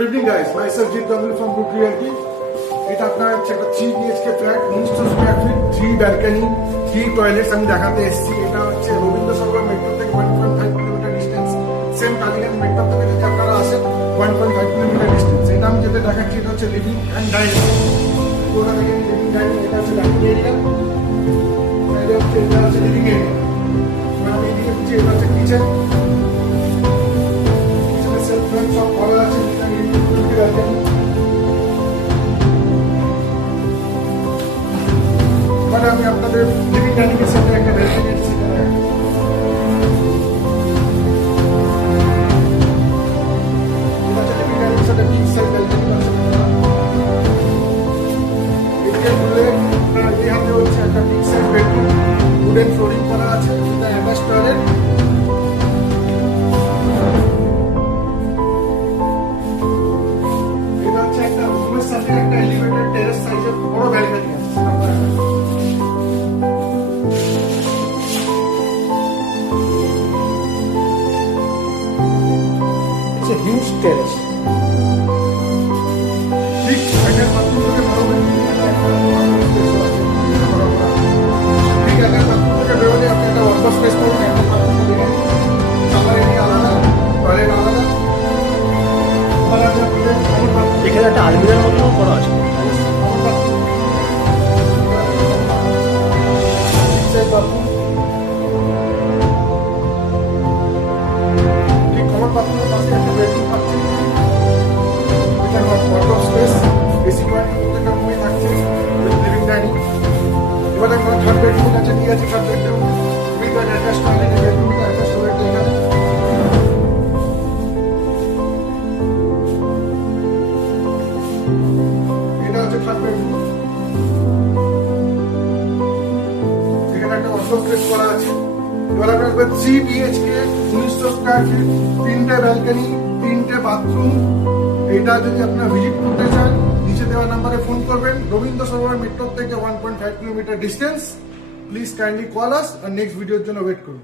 Good evening guys, myself Jit Damli from Good Realty. এটা আপনার হচ্ছে একটা 3 BHK flat 1900 square feet 3 balcony 3 toilets আমি দেখাতে এসেছি। এটা হচ্ছে রবীন্দ্র সরোবর মেট্রো থেকে 1.5 kilometre distance, same Kaliganj metro থেকে যদি আপনারা আসেন 1.5 কিলোমিটার ডিস্টেন্স। এটা আমি যেটা দেখাচ্ছি এটা হচ্ছে লিভিং অ্যান্ড ডাইনিং। পুরোটা দেখেন লিভিং ডাইনিং, এটা হচ্ছে ডাইনিং এরিয়া, এটা হচ্ছে লিভিং এরিয়া। আমি এদিকে হচ্ছে এটা হচ্ছে কিচেন, কিচেনের সেলফ ফ্যান সব করা আছে। আমি আপনাদের লিভিং ডাইনিং এর সাথে একটা ব্যালকনি আছে, লিভিং ডাইনিং সাথে বিগ সাইজ ব্যালকনি আছে। এদিকে ঘুরে আপনারা এই হাতে হচ্ছে একটা big size bedroom, wooden flooring করা আছে, এটা অ্যাটাচ টয়লেট। এটা হচ্ছে একটা রুমের সাথে একটা এলিভেটেড টেরেস সাইজের বড় ব্যালকনি আছে। হিউজ টেরেস, ঠিক আগের বাথরুম থেকে বড় ঠিক আগের বাথরুম থেকে বেরোলে আপনি একটা ওয়ার্ক স্পেস পাবেন। একটা বাথরুম দেখেন, সামার এরিয়া আলাদা, টয়লেট আলাদা। আর আমি আপনাদের এখানে একটা আলমিরার মতো করা আছে। বাথরুম ঠিক কমন বাথরুমের পাশে একটা বেডরুম পাচ্ছি, এটা ওয়ার্ক স্পেস, বেসিক ওয়ার্কিং প্রত্যেকটা রুমে থাকছে, লিভিং ডাইনিং। এবার আমরা থার্ড বেডরুমের কাছে নিয়ে যাচ্ছি। Third bedroom with an attach toilet, বেডরুমটা অ্যাটাচ টয়লেটটা এখানে। এটা হচ্ছে থার্ড বেডরুম, এখানে একটা ওয়ার্ক স্পেস করা আছে। এবার আপনার 3 BHK 1900 স্কয়ার ফিট, 3টে ব্যালকনি, 3টে বাথরুম। এটা যদি আপনারা ভিজিট করতে চান নিচে দেওয়া নাম্বারে ফোন করবেন। রবীন্দ্র সরোবর মেট্রো থেকে 1.5 kilometre distance. Please kindly call us আর নেক্সট ভিডিওর জন্য ওয়েট করুন।